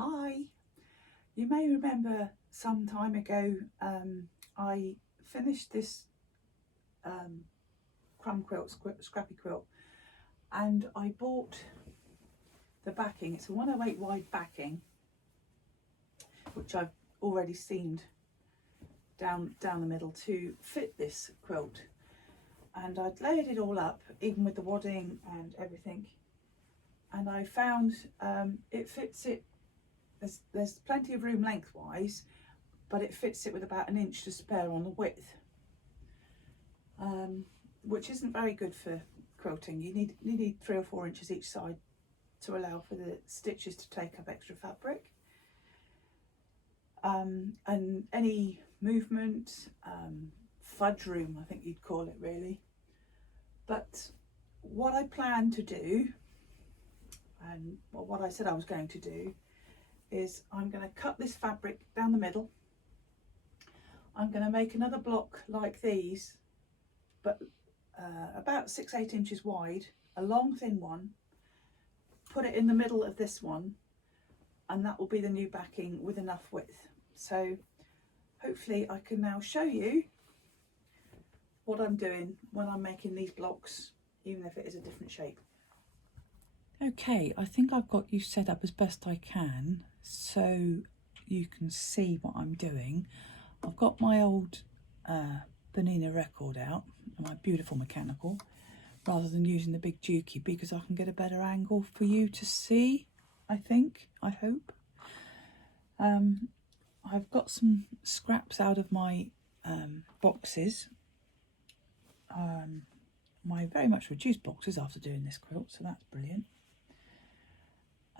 Hi, you may remember some time ago I finished this crumb quilt, Scrappy quilt, and I bought the backing. It's a 108 wide backing, which I've already seamed down the middle to fit this quilt, and I'd layered it all up, even with the wadding and everything, and I found it fits it. There's plenty of room lengthwise, but it fits it with about 1 inch to spare on the width, which isn't very good for quilting. You need 3 or 4 inches each side to allow for the stitches to take up extra fabric, and any movement, fudge room I think you'd call it really. But what I plan to do, and what I said I was going to do, is I'm going to cut this fabric down the middle. I'm going to make another block like these, but about 6-8 inches wide, a long thin one, put it in the middle of this one, and that will be the new backing with enough width. So hopefully I can now show you what I'm doing when I'm making these blocks, even if it is a different shape. Okay, I think I've got you set up as best I can so you can see what I'm doing. I've got my old Bernina record out, my beautiful mechanical, rather than using the big dukey, because I can get a better angle for you to see, I think, I hope. I've got some scraps out of my boxes, my very much reduced boxes after doing this quilt, so that's brilliant.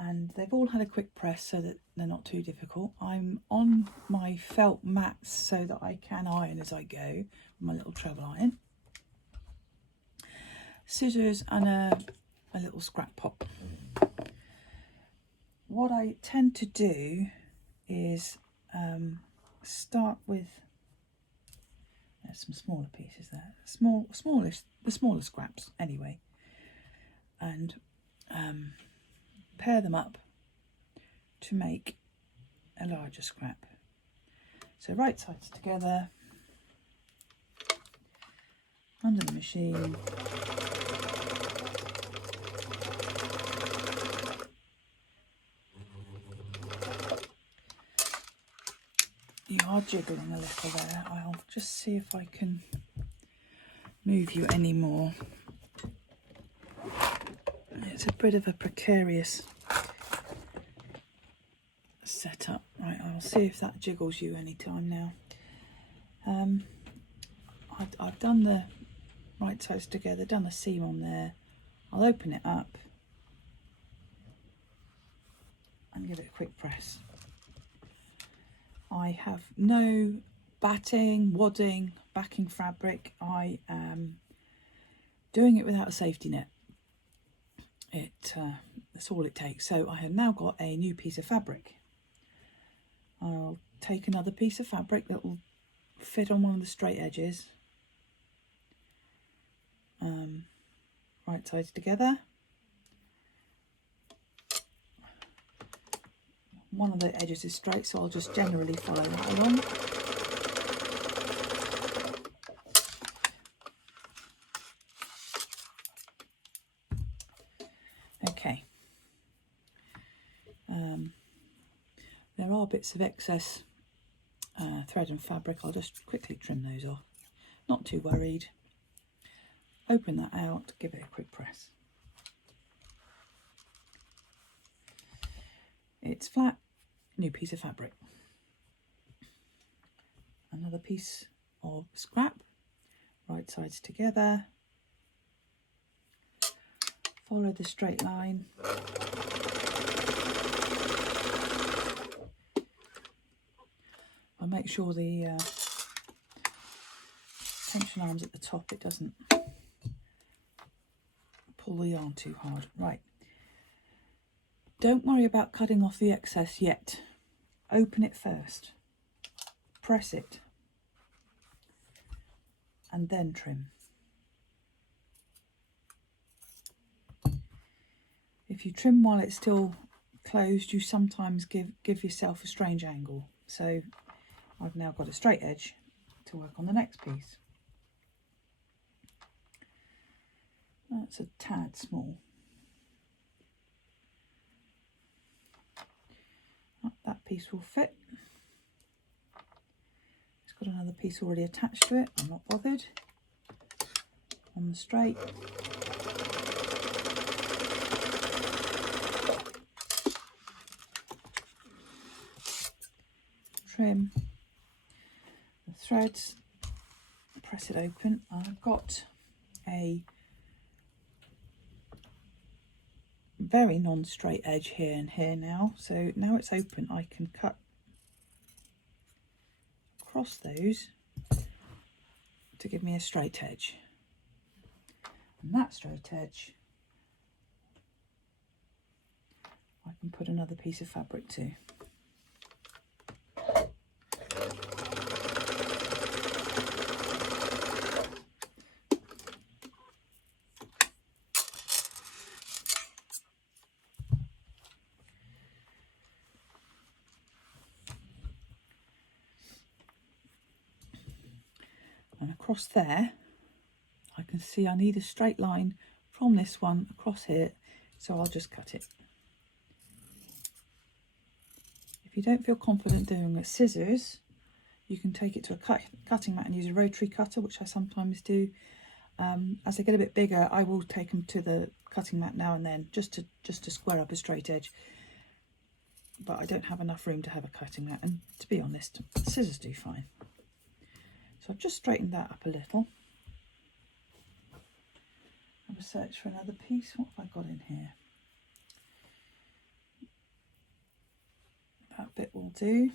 And they've all had a quick press so that they're not too difficult. I'm on my felt mats so that I can iron as I go with my little treble iron. Scissors and a little scrap pot. What I tend to do is start with, there's some smaller pieces there, the smaller scraps anyway, and pair them up to make a larger scrap. So right sides together, under the machine, you are jiggling a little there. I'll just see if I can move you any more. It's a bit of a precarious setup. Right, I'll see if that jiggles you any time now. I've done the right sides together, done the seam on there. I'll open it up and give it a quick press. I have no batting, wadding, backing fabric. I am doing it without a safety net. That's all it takes. So I have now got a new piece of fabric. I'll take another piece of fabric that will fit on one of the straight edges. Right sides together. One of the edges is straight, so I'll just generally follow that along. Okay. There are bits of excess thread and fabric. I'll just quickly trim those off. Not too worried. Open that out, give it a quick press. It's flat, new piece of fabric. Another piece of scrap, right sides together. Follow the straight line. I'll make sure the tension arm's at the top, it doesn't pull the yarn too hard. Right. Don't worry about cutting off the excess yet. Open it first. Press it. And then trim. If you trim while it's still closed, you sometimes give yourself a strange angle. So I've now got a straight edge to work on the next piece. That's a tad small. That piece will fit. It's got another piece already attached to it. I'm not bothered. On the straight. Trim the threads, press it open. I've got a very non-straight edge here and here now, so now it's open I can cut across those to give me a straight edge, and that straight edge I can put another piece of fabric to. And across there, I can see I need a straight line from this one across here, so I'll just cut it. If you don't feel confident doing it with scissors, you can take it to a cutting mat and use a rotary cutter, which I sometimes do. As they get a bit bigger, I will take them to the cutting mat now and then, just to square up a straight edge. But I don't have enough room to have a cutting mat, and to be honest, scissors do fine. So I've just straightened that up a little. Have a search for another piece. What have I got in here? That bit will do.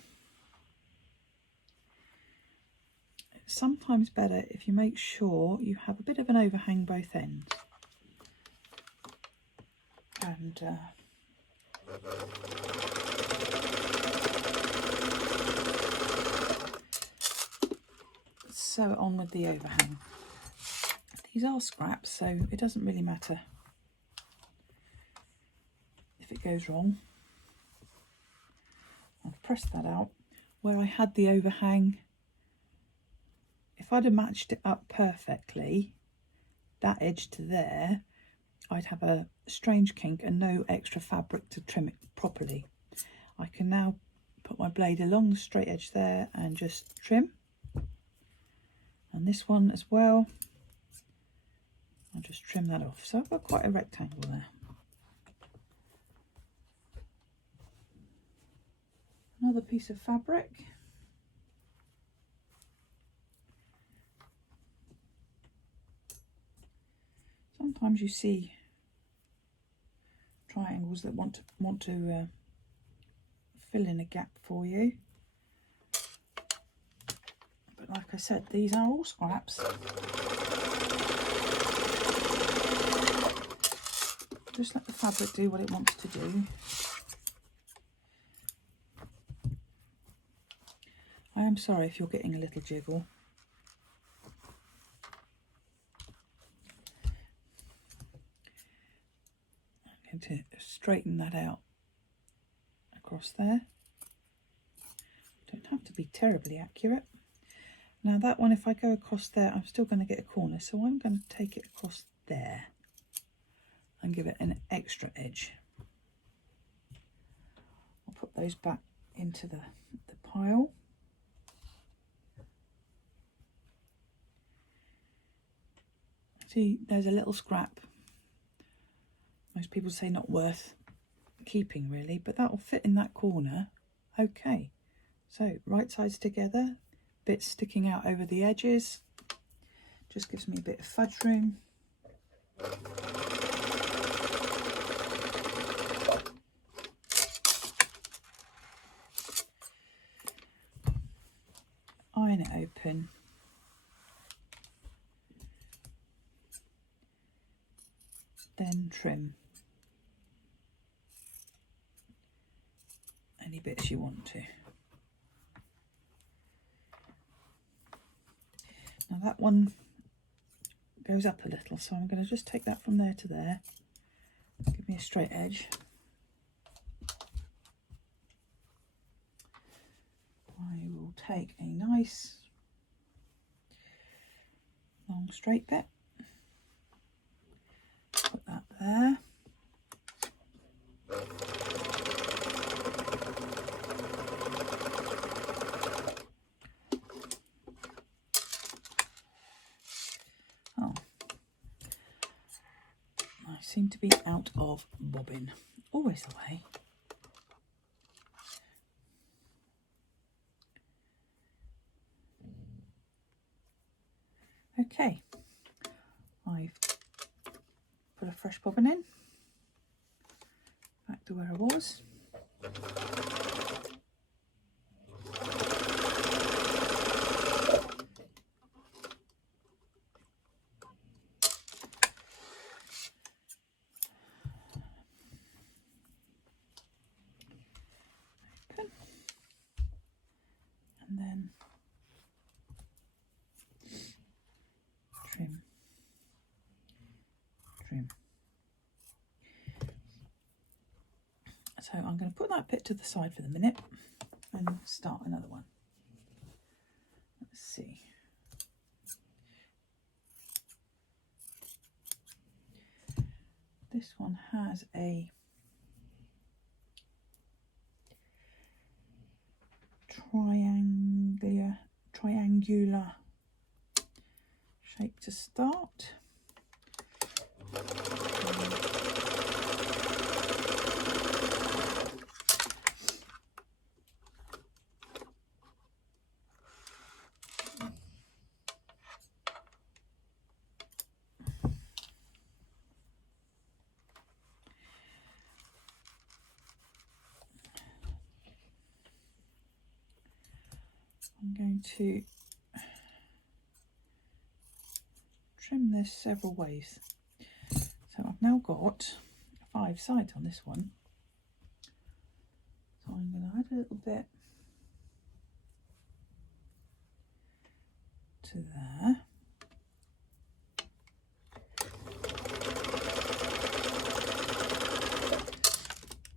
It's sometimes better if you make sure you have a bit of an overhang both ends. And sew it on with the overhang. These are scraps, so it doesn't really matter if it goes wrong. I've pressed that out. Where I had the overhang, if I'd have matched it up perfectly, that edge to there, I'd have a strange kink and no extra fabric to trim it properly. I can now put my blade along the straight edge there and just trim. And this one as well, I'll just trim that off. So I've got quite a rectangle there. Another piece of fabric. Sometimes you see triangles that want to fill in a gap for you. But like I said, these are all scraps. Just let the fabric do what it wants to do. I am sorry if you're getting a little jiggle. I'm going to straighten that out across there. Don't have to be terribly accurate. Now that one, if I go across there, I'm still going to get a corner, so I'm going to take it across there and give it an extra edge. I'll put those back into the pile. See, there's a little scrap. Most people say not worth keeping really, but that will fit in that corner. Okay, so right sides together, bits sticking out over the edges. Just gives me a bit of fudge room. Iron it open. Then trim any bits you want to. Now that one goes up a little, so I'm going to just take that from there to there. Give me a straight edge. take a nice long straight bit, put that there. Oh, I seem to be out of bobbin. Always the way. Okay, I've put a fresh bobbin in, back to where I was. Open. And then trim, trim. So I'm going to put that bit to the side for the minute and start another one. Let's see. This one has a triangular shape to start. I'm going to trim this several ways. So I've now got 5 sides on this one. So I'm going to add a little bit to there.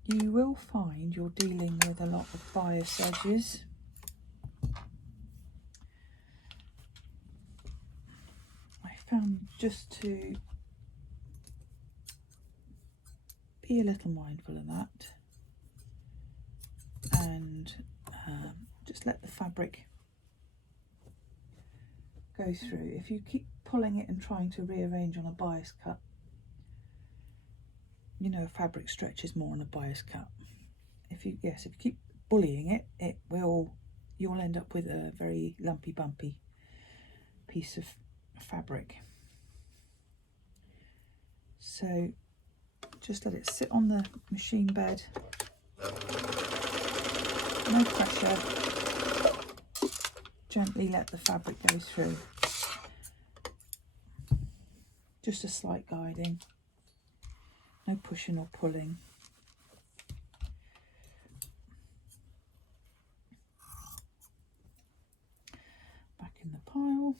You will find you're dealing with a lot of bias edges. I found just to be a little mindful of that and just let the fabric go through. If you keep pulling it and trying to rearrange on a bias cut, you know, fabric stretches more on a bias cut. If you keep bullying it, you'll end up with a very lumpy bumpy piece of fabric. So just let it sit on the machine bed, no pressure, gently let the fabric go through, just a slight guiding, no pushing or pulling. Back in the pile,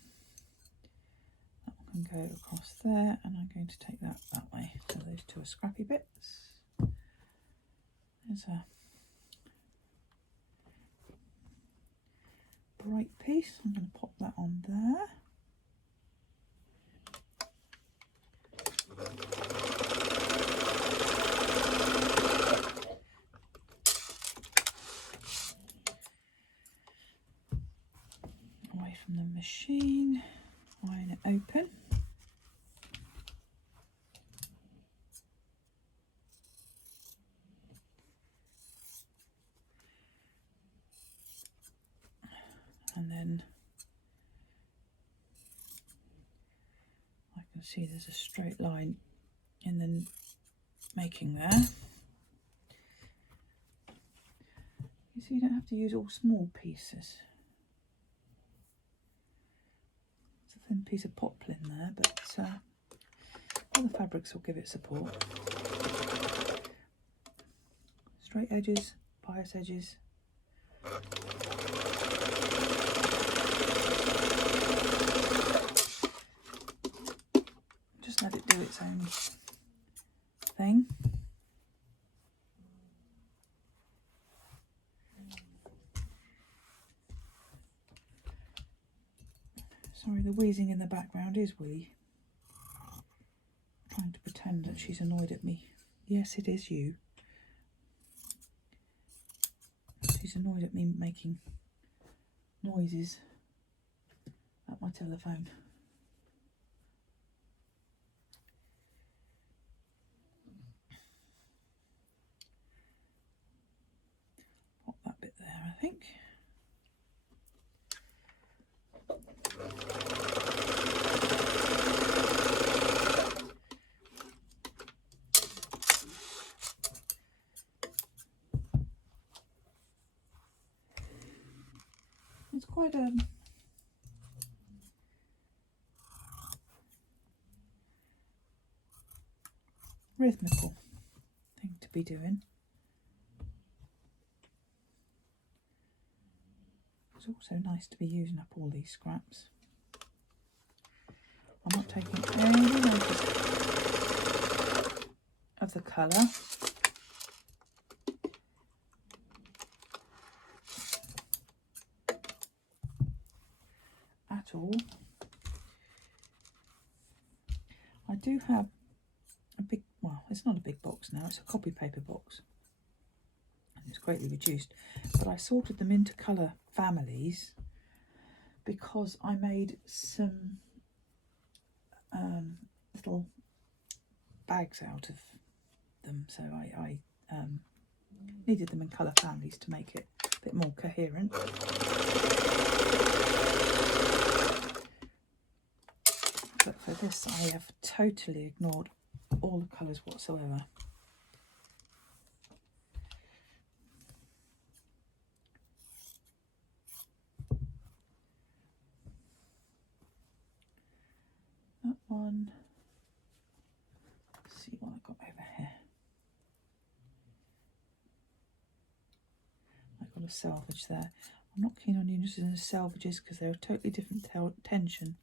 that one can go across there, and I'm going to take that way. So those two are scrappy bits. There's a bright piece, I'm going to pop that on there. Away from the machine, line it open. And then I can see there's a straight line in the making there. You see, you don't have to use all small pieces. It's a thin piece of poplin there, but other fabrics will give it support. Straight edges, bias edges. Just let it do its own thing. Sorry, the wheezing in the background is Willie trying to pretend that she's annoyed at me. Yes, it is you. She's annoyed at me making noises at my telephone. Pop that bit there, I think. It's quite a rhythmical thing to be doing. It's also nice to be using up all these scraps. I'm not taking any notice of the colour. At all. I do have a big, well, it's not a big box now, it's a copy paper box. And it's greatly reduced. But I sorted them into colour families because I made some little bags out of them. So I needed them in colour families to make it a bit more coherent. But for this, I have totally ignored all the colours whatsoever. That one. Let's see what I've got over here. I've got a selvage there. I'm not keen on using the selvages because they're a totally different tension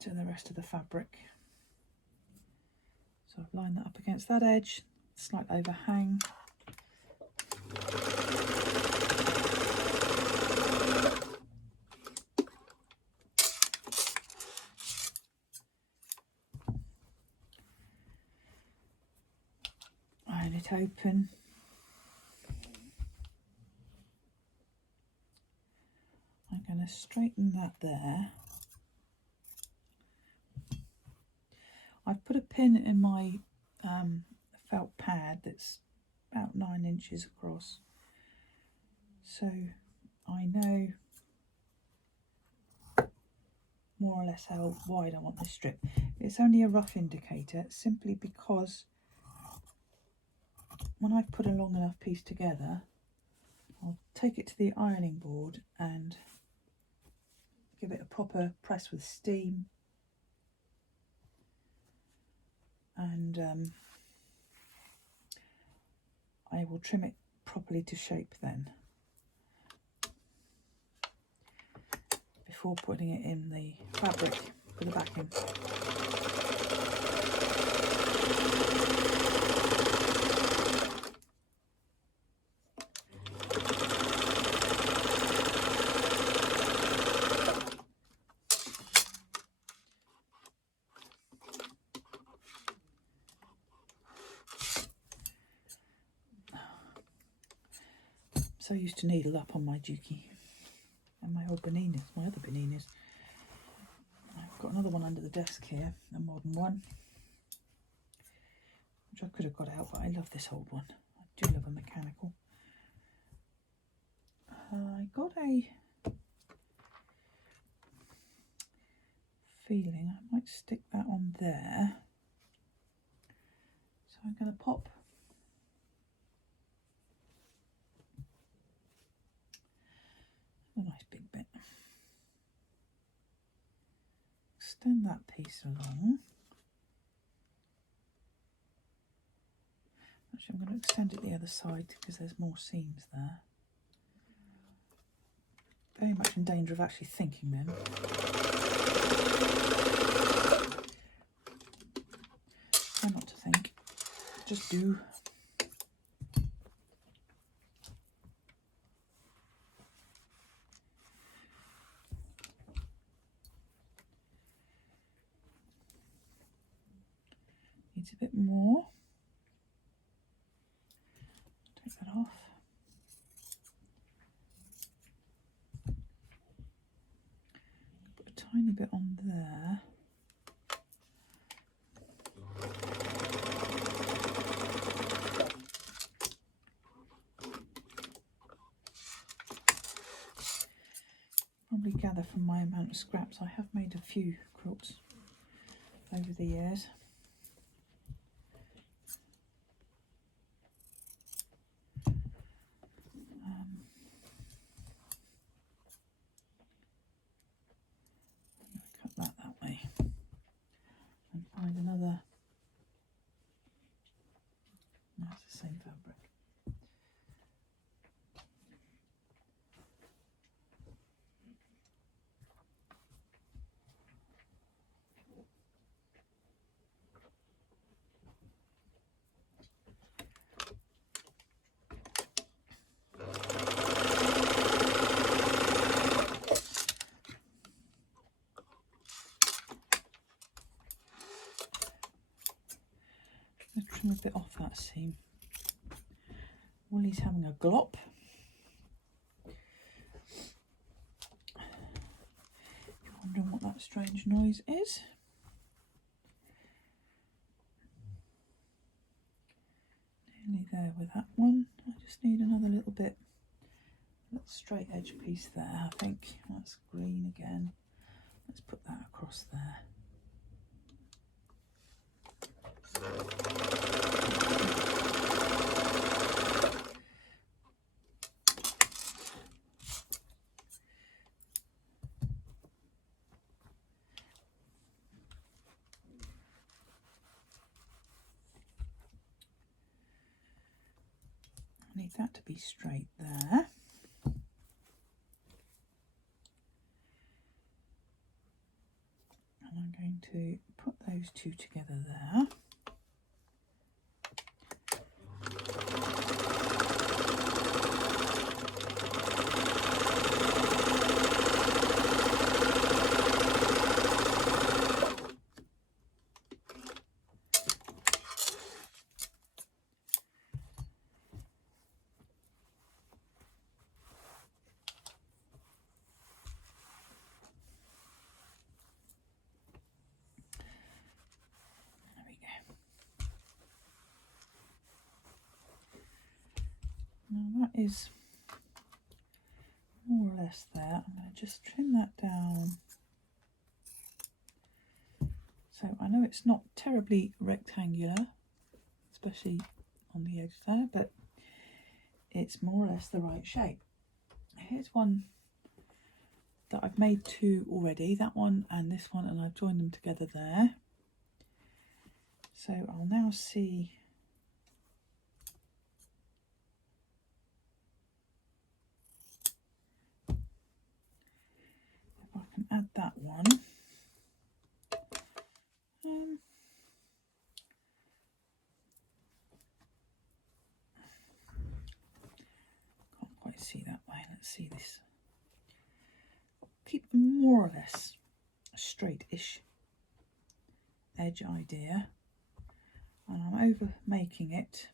to the rest of the fabric. So I've lined that up against that edge, slight overhang. Iron it open. I'm going to straighten that there. I've put a pin in my felt pad that's about 9 inches across, so I know more or less how wide I want this strip. It's only a rough indicator simply because when I've put a long enough piece together, I'll take it to the ironing board and give it a proper press with steam. And I will trim it properly to shape then before putting it in the fabric for the backing. So used to needle up on my dookie and my old baninas, my other baninas. I've got another one under the desk here, a modern one, which I could have got out, but I love this old one. I do love a mechanical. I got a feeling I might stick that on there. So I'm going to pop a nice big bit. Extend that piece along. Actually, I'm going to extend it the other side because there's more seams there. Very much in danger of actually thinking them. Try not to think, just do. needs a bit more. Take that off. Put a tiny bit on there. Probably gather from my amount of scraps. I have made a few quilts over the years. Cut that way and find another. That's the same fabric. Let's trim a bit off that seam. Woolly's having a glop. You're wondering what that strange noise is. Nearly there with that one. I just need another little bit. That straight edge piece there, I think. That's green again. Let's put that across there. I need that to be straight there. And I'm going to put those two together there. Now that is more or less there. I'm going to just trim that down. So I know it's not terribly rectangular, especially on the edge there, but it's more or less the right shape. Here's one that I've made two already, that one and this one, and I've joined them together there. So I'll now see if I can add that one. Can't quite see that way. Let's see this. Keep more or less a straight-ish edge idea, and I'm over making it.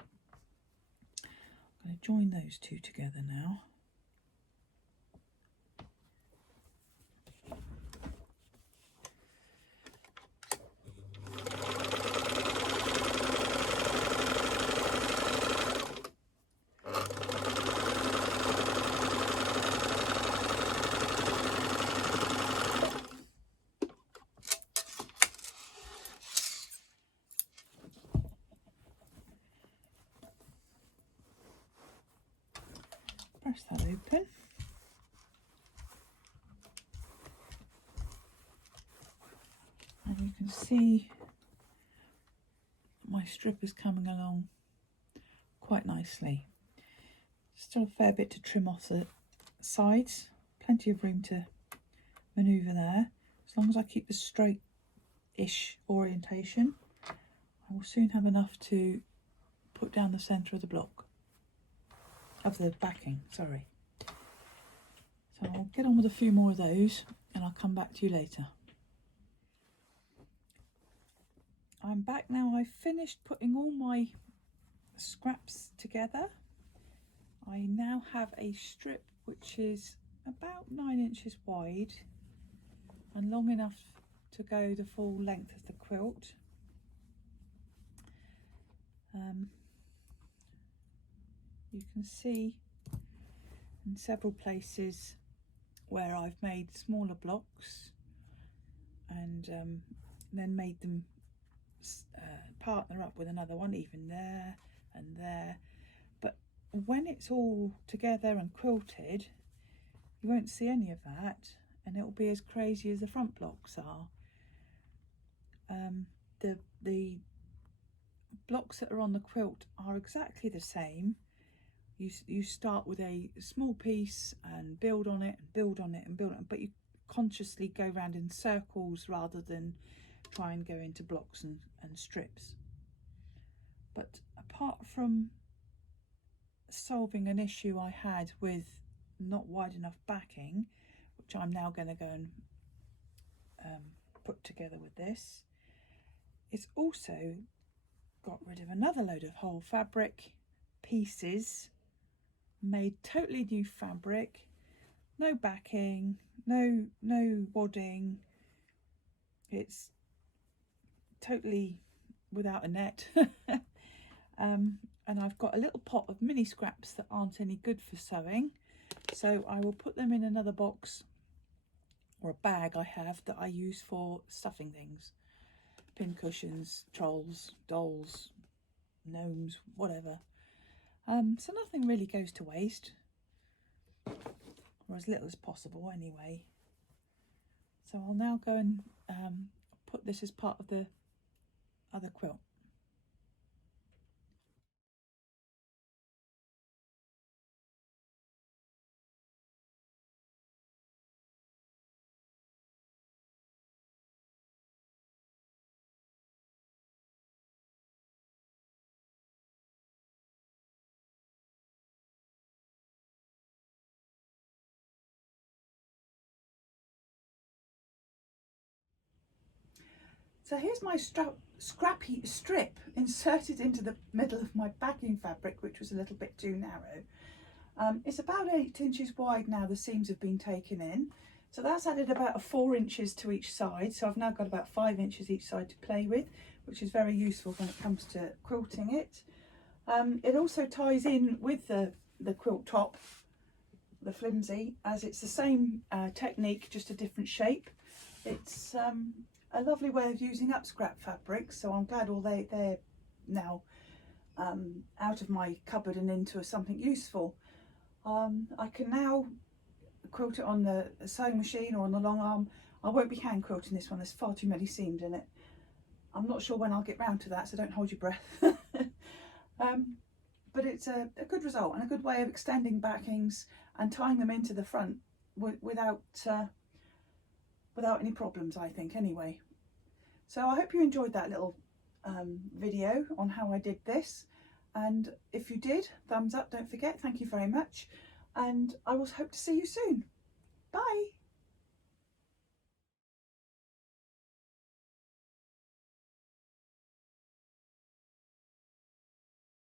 I'm going to join those two together now. Press that open. And you can see my strip is coming along quite nicely. Still a fair bit to trim off the sides, plenty of room to manoeuvre there. As long as I keep the straight-ish orientation, I will soon have enough to put down the centre of the block. Of the backing, sorry. So I'll get on with a few more of those and I'll come back to you later. I'm back now. I've finished putting all my scraps together. I now have a strip which is about 9 inches wide and long enough to go the full length of the quilt. You can see in several places where I've made smaller blocks and then made them partner up with another one, even there and there. But when it's all together and quilted, you won't see any of that, and it'll be as crazy as the front blocks are. The blocks that are on the quilt are exactly the same. You start with a small piece and build on it and build on it and build on it, but you consciously go round in circles rather than try and go into blocks and strips. But apart from solving an issue I had with not wide enough backing, which I'm now going to go and put together with this, it's also got rid of another load of whole fabric pieces, made totally new fabric, no backing, no wadding. It's totally without a net. And I've got a little pot of mini scraps that aren't any good for sewing, so I will put them in another box or a bag I have that I use for stuffing things, pin cushions, trolls, dolls, gnomes, whatever. So nothing really goes to waste, or as little as possible anyway. So I'll now go and put this as part of the other quilt. So here's my scrappy strip inserted into the middle of my backing fabric, which was a little bit too narrow. It's about 8 inches wide now, the seams have been taken in. So that's added about 4 inches to each side. So I've now got about 5 inches each side to play with, which is very useful when it comes to quilting it. It also ties in with the quilt top, the flimsy, as it's the same technique, just a different shape. It's a lovely way of using up scrap fabric, so I'm glad they're now out of my cupboard and into something useful. I can now quilt it on the sewing machine or on the long arm. I won't be hand quilting this one, there's far too many seams in it. I'm not sure when I'll get round to that, so don't hold your breath. But it's a good result and a good way of extending backings and tying them into the front without any problems, I think, anyway. So I hope you enjoyed that little video on how I did this, and if you did, thumbs up, don't forget. Thank you very much, and I will hope to see you soon. Bye.